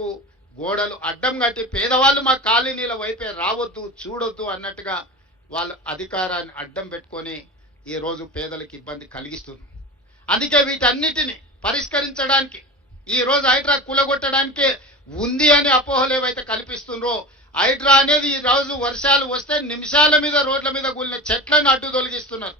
కాలనీలకు గోడలు అడ్డం కట్టి పేదవాళ్ళు మా కాలనీల వైపే రావద్దు చూడొద్దు అన్నట్టుగా వాళ్ళు అధికారాన్ని అడ్డం పెట్టుకొని ఈరోజు పేదలకు ఇబ్బంది కలిగిస్తున్నారు. అందుకే వీటన్నిటిని పరిష్కరించడానికి ఈరోజు హైడ్రా కూలగొట్టడానికి ఉంది అని అపోహలు ఏవైతే కల్పిస్తున్నారో, హైడ్రా అనేది ఈ రోజు వర్షాలు వస్తే నిమిషాల మీద రోడ్ల మీద కూలిన చెట్లను అడ్డు తొలగిస్తున్నారు.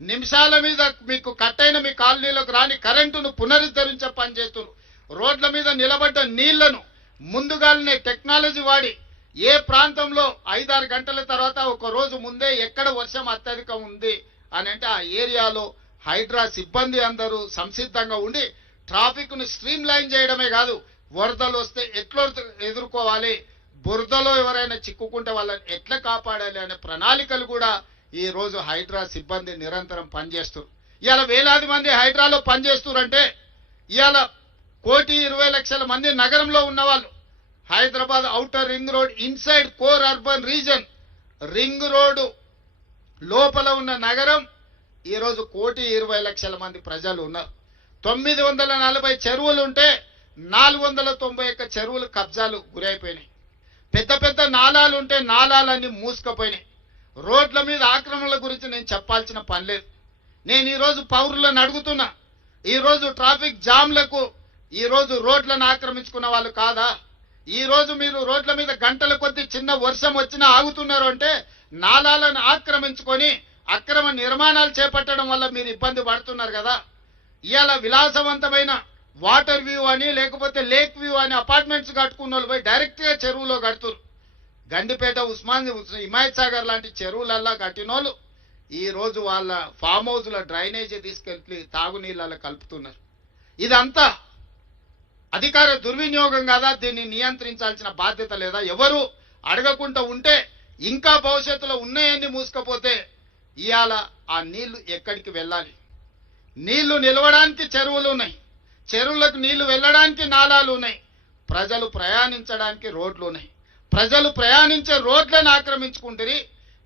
నిమిషాల మీద మీకు కట్టైన మీ కాలనీలకు రాని కరెంటును పునరుద్ధరించే పని చేస్తున్నారు. రోడ్ల మీద నిలబడ్డ నీళ్లను ముందుగానే టెక్నాలజీ వాడి ఏ ప్రాంతంలో 5-6 గంటల తర్వాత ఒక రోజు ముందే ఎక్కడ వర్షం అత్యధికం ఉంది అని అంటే ఆ ఏరియాలో హైడ్రా సిబ్బంది అందరూ సంసిద్ధంగా ఉండి ట్రాఫిక్ను స్ట్రీమ్ లైన్ చేయడమే కాదు, వరదలు వస్తే ఎట్లా ఎదుర్కోవాలి, బురదలో ఎవరైనా చిక్కుకుంటే వాళ్ళని ఎట్లా కాపాడాలి అనే ప్రణాళికలు కూడా ఈ రోజు హైడ్రా సిబ్బంది నిరంతరం పనిచేస్తారు. ఇవాళ వేలాది మంది హైడ్రాలో పనిచేస్తున్నారంటే ఇవాళ 1,20,00,000 మంది నగరంలో ఉన్నవాళ్ళు Hyderabad outer ring road inside core urban reason ring road లోపల ఉన్న నగరం ఈరోజు 1,20,00,000 మంది ప్రజలు ఉన్నారు. 940 చెరువులు ఉంటే 491 చెరువులు కబ్జాలు గురైపోయినాయి. పెద్ద పెద్ద నాలాలు ఉంటే నాలాలన్నీ మూసుకుపోయినాయి. రోడ్ల మీద ఆక్రమణల గురించి నేను చెప్పాల్సిన పని లేదు. నేను ఈరోజు పౌరులను అడుగుతున్నా, ఈరోజు ట్రాఫిక్ జామ్లకు ఈరోజు రోడ్లను ఆక్రమించుకున్న వాళ్ళు కాదా? ఈరోజు మీరు రోడ్ల మీద గంటల కొద్దీ చిన్న వర్షం వచ్చినా ఆగుతున్నారు అంటే నాలాలను ఆక్రమించుకొని అక్రమ నిర్మాణాలు చేపట్టడం వల్ల మీరు ఇబ్బంది పడుతున్నారు కదా. ఇవాళ విలాసవంతమైన వాటర్ వ్యూ అని లేకపోతే లేక్ వ్యూ అని అపార్ట్మెంట్స్ కట్టుకున్న వాళ్ళు పోయి డైరెక్ట్గా చెరువులో కడుతున్నారు. గండిపేట ఉస్మాన్ హిమాయత్ సాగర్ లాంటి చెరువులల్లా కట్టినోళ్ళు ఈరోజు వాళ్ళ ఫామ్ హౌస్ల డ్రైనేజీ తీసుకెళ్ళి తాగునీళ్ళలో కలుపుతున్నారు. ఇదంతా అధికార దుర్వినియోగం కాదా? దీన్ని నియంత్రించాల్సిన బాధ్యత లేదా? ఎవరు అడగకుండా ఉంటే ఇంకా భవిష్యత్తులో ఉన్నాయన్నీ మూసుకపోతే ఇవాళ ఆ నీళ్లు ఎక్కడికి వెళ్ళాలి? నీళ్లు నిలవడానికి చెరువులు ఉన్నాయి, చెరువులకు నీళ్లు వెళ్ళడానికి నాలాలు ఉన్నాయి, ప్రజలు ప్రయాణించడానికి రోడ్లు ఉన్నాయి. ప్రజలు ప్రయాణించే రోడ్లను ఆక్రమించుకుంటారు,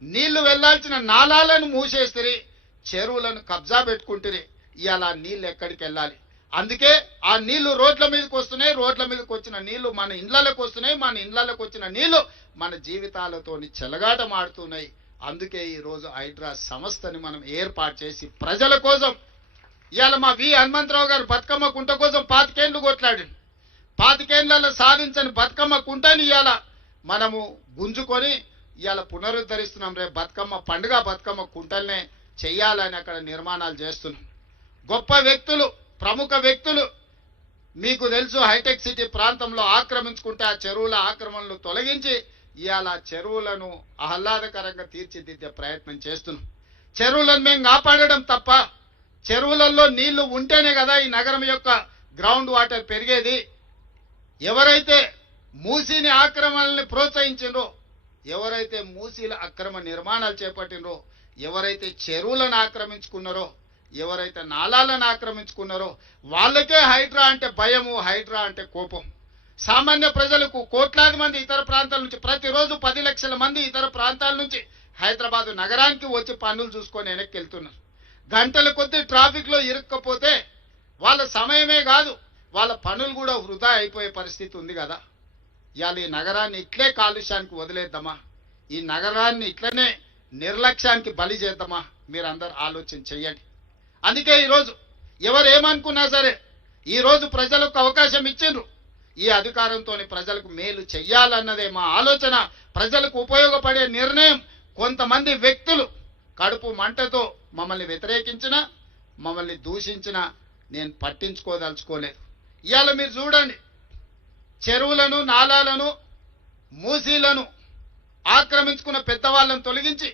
నీళ్లు వెళ్లాల్సిన నాలాలను మూసేస్తారు, చెరువులను కబ్జా పెట్టుకుంటారు. ఇవాళ నీళ్లు ఎక్కడికి వెళ్ళాలి? అందుకే ఆ నీళ్లు రోడ్ల మీదకి వస్తున్నాయి. రోడ్ల మీదకి వచ్చిన నీళ్లు మన ఇండ్లలోకి వస్తున్నాయి. మన ఇండ్లలోకి వచ్చిన నీళ్లు మన జీవితాలతో చెలగాటమాడుతున్నాయి. అందుకే ఈ రోజు హైడ్రా సంస్థని మనం ఏర్పాటు చేసి ప్రజల కోసం ఇవాళ మా వి హనుమంతరావు గారు బతుకమ్మ కుంట కోసం 25 ఏళ్ళు కొట్లాడింది. 25 ఏళ్లలో సాధించని బతుకమ్మ కుంటని ఇవాళ మనము గుంజుకొని ఇవాళ పునరుద్ధరిస్తున్నాం. రేపు బతుకమ్మ పండుగ బతుకమ్మ కుంటల్నే చెయ్యాలని అక్కడ నిర్మాణాలు చేస్తున్నాం. గొప్ప వ్యక్తులు, ప్రముఖ వ్యక్తులు మీకు తెలుసు హైటెక్ సిటీ ప్రాంతంలో ఆక్రమించుకుంటే ఆ చెరువుల ఆక్రమణలు తొలగించి ఇవాళ చెరువులను ఆహ్లాదకరంగా తీర్చిదిద్దే ప్రయత్నం చేస్తున్నాం. చెరువులను మేము కాపాడడం తప్ప చెరువులలో నీళ్లు ఉంటేనే కదా ఈ నగరం యొక్క గ్రౌండ్ వాటర్ పెరిగేది. ఎవరైతే మూసీని ఆక్రమణల్ని ప్రోత్సహించిండ్రో, ఎవరైతే మూసీల అక్రమ నిర్మాణాలు చేపట్టినరో, ఎవరైతే చెరువులను ఆక్రమించుకున్నారో, ఎవరైతే నాలాలను ఆక్రమించుకున్నారో వాళ్ళకే హైడ్రా అంటే భయము, హైడ్రా అంటే కోపం. సామాన్య ప్రజలకు కోట్లాది మంది ఇతర ప్రాంతాల నుంచి ప్రతిరోజు 10 లక్షల మంది ఇతర ప్రాంతాల నుంచి హైదరాబాద్ నగరానికి వచ్చి పనులు చూసుకొని వెనక్కి వెళ్తున్నారు. గంటల కొద్దీ ట్రాఫిక్లో ఇరుక్కపోతే వాళ్ళ సమయమే కాదు వాళ్ళ పనులు కూడా వృధా అయిపోయే పరిస్థితి ఉంది కదా. ఇవాళ ఈ నగరాన్ని ఇట్లే కాలుష్యానికి వదిలేద్దామా? ఈ నగరాన్ని ఇట్లనే నిర్లక్ష్యానికి బలి చేద్దామా? మీరందరూ ఆలోచన చెయ్యండి. అందుకే ఈరోజు ఎవరు ఏమనుకున్నా సరే ఈరోజు ప్రజలకు అవకాశం ఇచ్చిండ్రు. ఈ అధికారంతో ప్రజలకు మేలు చెయ్యాలన్నదే మా ఆలోచన. ప్రజలకు ఉపయోగపడే నిర్ణయం కొంతమంది వ్యక్తులు కడుపు మంటతో మమ్మల్ని వ్యతిరేకించినా, మమ్మల్ని దూషించినా నేను పట్టించుకోదలుచుకోలేదు. ఇవాళ మీరు చూడండి, చెరువులను, నాలాలను, మూసీలను ఆక్రమించుకున్న పెద్దవాళ్ళను తొలగించి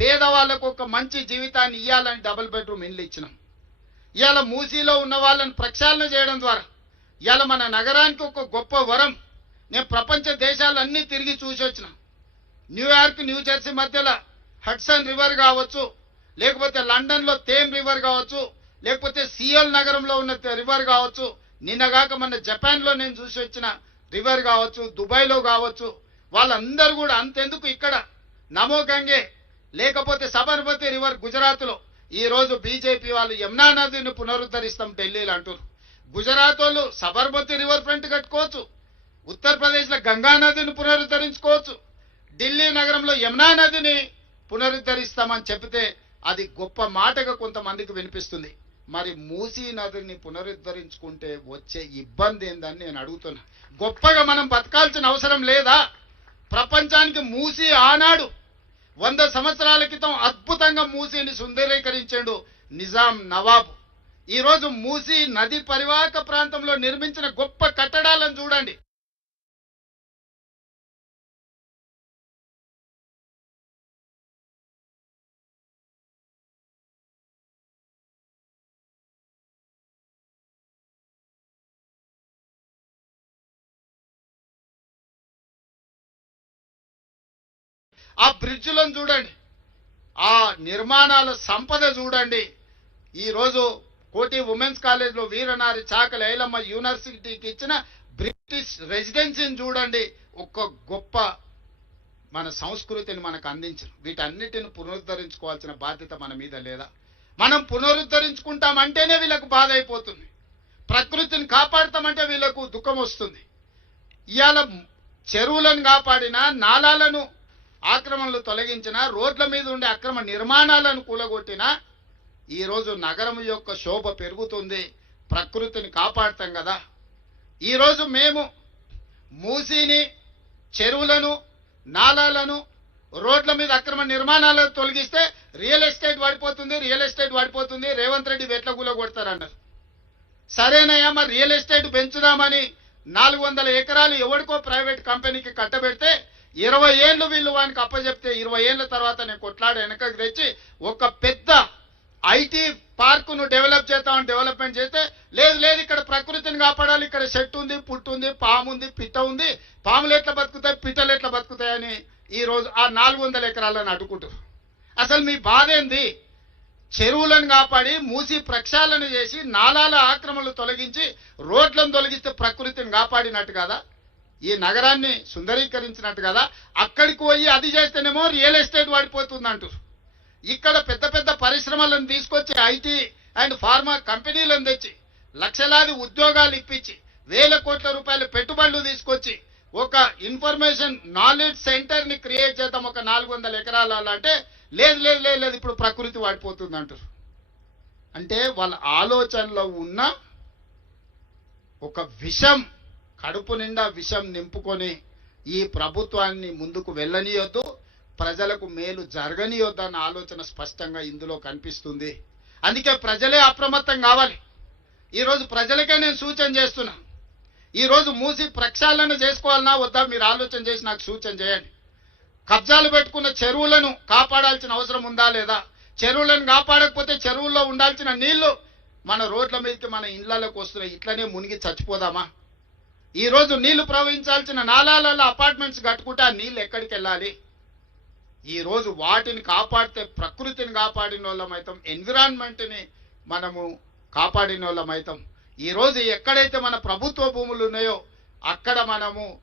పేదవాళ్లకు ఒక మంచి జీవితాన్ని ఇవ్వాలని 2 బెడ్రూమ్ ఇండ్లు ఇచ్చినాం. ఇవాళ మూసీలో ఉన్న వాళ్ళని ప్రక్షాళన చేయడం ద్వారా ఇవాళ మన నగరానికి ఒక గొప్ప వరం. నేను ప్రపంచ దేశాలన్నీ తిరిగి చూసి వచ్చిన. న్యూయార్క్, న్యూజెర్సీ మధ్యలో హడ్సన్ రివర్ కావచ్చు, లేకపోతే లండన్లో థేమ్ రివర్ కావచ్చు, లేకపోతే సియోల్ నగరంలో ఉన్న రివర్ కావచ్చు, నిన్నగాక మన జపాన్లో నేను చూసి వచ్చిన రివర్ కావచ్చు, దుబాయ్లో కావచ్చు. వాళ్ళందరూ కూడా అంతెందుకు ఇక్కడ నమో గంగే లేకపోతే సబర్మతి రివర్ గుజరాత్లో ఈరోజు బీజేపీ వాళ్ళు యమునా నదిని పునరుద్ధరిస్తాం ఢిల్లీలో అంటారు. గుజరాత్ వాళ్ళు సబర్మతి రివర్ ఫ్రంట్ కట్టుకోవచ్చు, ఉత్తరప్రదేశ్లో గంగా నదిని పునరుద్ధరించుకోవచ్చు, ఢిల్లీ నగరంలో యమునా నదిని పునరుద్ధరిస్తామని చెబితే అది గొప్ప మాటగా కొంతమందికి వినిపిస్తుంది. మరి మూసీ నదిని పునరుద్ధరించుకుంటే వచ్చే ఇబ్బంది ఏందని నేను అడుగుతున్నా. గొప్పగా మనం బతకాల్సిన అవసరం లేదా? ప్రపంచానికి మూసీ ఆనాడు 100 సంవత్సరాల క్రితం అద్భుతంగా మూసీని సుందరీకరించాడు నిజాం నవాబు. ఈరోజు మూసీ నది పరివాహక ప్రాంతంలో నిర్మించిన గొప్ప కట్టడాలను చూడండి. ఆ బ్రిడ్జ్లను చూడండి, ఆ నిర్మాణాల సంపద చూడండి. ఈరోజు కోటి ఉమెన్స్ కాలేజ్లో వీరనారి చాకలి ఐలమ్మ యూనివర్సిటీకి ఇచ్చిన బ్రిటిష్ రెసిడెన్సీని చూడండి. ఒక గొప్ప మన సంస్కృతిని మనకు అందించిన వీటన్నిటిని పునరుద్ధరించుకోవాల్సిన బాధ్యత మన మీద లేదా? మనం పునరుద్ధరించుకుంటామంటేనే వీళ్ళకు బాధ అయిపోతుంది, ప్రకృతిని కాపాడుతామంటే వీళ్ళకు దుఃఖం వస్తుంది. ఇవాళ చెరువులను కాపాడినా, నాలాలను ఆక్రమణలు తొలగించిన, రోడ్ల మీద ఉండే అక్రమ నిర్మాణాలను కూలగొట్టినా ఈరోజు నగరం యొక్క శోభ పెరుగుతుంది, ప్రకృతిని కాపాడుతాం కదా. ఈరోజు మేము మూసీని, చెరువులను, నాలాలను, రోడ్ల మీద అక్రమ నిర్మాణాలను తొలగిస్తే రియల్ ఎస్టేట్ పడిపోతుంది, రేవంత్ రెడ్డి వెట్ల కూలగొడతారన్నారు. సరేనయ్యా, మరి రియల్ ఎస్టేట్ పెంచుదామని 400 ఎకరాలు ఎవరికో ప్రైవేట్ కంపెనీకి కట్టబెడితే 20 ఏళ్ళు వీళ్ళు వానికి అప్పచెప్తే 20 ఏళ్ల తర్వాత నేను కొట్లాడి వెనకకి తెచ్చి ఒక పెద్ద ఐటీ పార్కును డెవలప్మెంట్ చేస్తే లేదు ఇక్కడ ప్రకృతిని కాపాడాలి, ఇక్కడ చెట్టు ఉంది, పుట్టు ఉంది, పాము ఉంది, పిట్ట ఉంది, పాములు ఎట్లా బతుకుతాయి, పిట్టలు ఎట్లా బతుకుతాయని ఈరోజు ఆ 400 ఎకరాలను అడ్డుకుంటారు. అసలు మీ బాధ ఏంది? చెరువులను కాపాడి, మూసి ప్రక్షాళన చేసి, నాలాల ఆక్రమణలు తొలగించి, రోడ్లను తొలగిస్తే ప్రకృతిని కాపాడినట్టు కదా, ఈ నగరాన్ని సుందరీకరించినట్టు కదా. అక్కడికి పోయి అది చేస్తేనేమో రియల్ ఎస్టేట్ పడిపోతుంది అంటారు. ఇక్కడ పెద్ద పెద్ద పరిశ్రమలను తీసుకొచ్చి, ఐటీ అండ్ ఫార్మా కంపెనీలను తెచ్చి, లక్షలాది ఉద్యోగాలు ఇప్పించి, వేల కోట్ల రూపాయల పెట్టుబడులు తీసుకొచ్చి ఒక ఇన్ఫర్మేషన్ నాలెడ్జ్ సెంటర్ని క్రియేట్ చేద్దాం ఒక 400 ఎకరాలలో అంటే లేదు ఇప్పుడు ప్రకృతి వాడిపోతుంది అంటారు. అంటే వాళ్ళ ఆలోచనలో ఉన్న ఒక విషం, కడుపు నిండా విషం నింపుకొని ఈ ప్రభుత్వాన్ని ముందుకు వెళ్ళనీయొద్దు, ప్రజలకు మేలు జరగనీయొద్దు అన్న ఆలోచన స్పష్టంగా ఇందులో కనిపిస్తుంది. అందుకే ప్రజలే అప్రమత్తం కావాలి. ఈరోజు ప్రజలకే నేను సూచన చేస్తున్నా, ఈరోజు మూసి ప్రక్షాళన చేసుకోవాలన్నా వద్దా మీరు ఆలోచన చేసి నాకు సూచన చేయండి. కబ్జాలు పెట్టుకున్న చెరువులను కాపాడాల్సిన అవసరం ఉందా లేదా? చెరువులను కాపాడకపోతే చెరువుల్లో ఉండాల్సిన నీళ్లు మన రోడ్ల మీదకి, మన ఇళ్లలోకి వస్తున్నాయి. ఇట్లనే మునిగి చచ్చిపోదామా? ఈరోజు నీళ్లు ప్రవహించాల్సిన నాలాలలో అపార్ట్మెంట్స్ కట్టుకుంటే ఆ నీళ్ళు ఎక్కడికి వెళ్ళాలి? ఈరోజు వాటిని కాపాడితే ప్రకృతిని కాపాడిన వాళ్ళమైతాం, ఎన్విరాన్మెంట్ని మనము కాపాడిన వాళ్ళమైతాం. ఈరోజు ఎక్కడైతే మన ప్రభుత్వ భూములు ఉన్నాయో అక్కడ మనము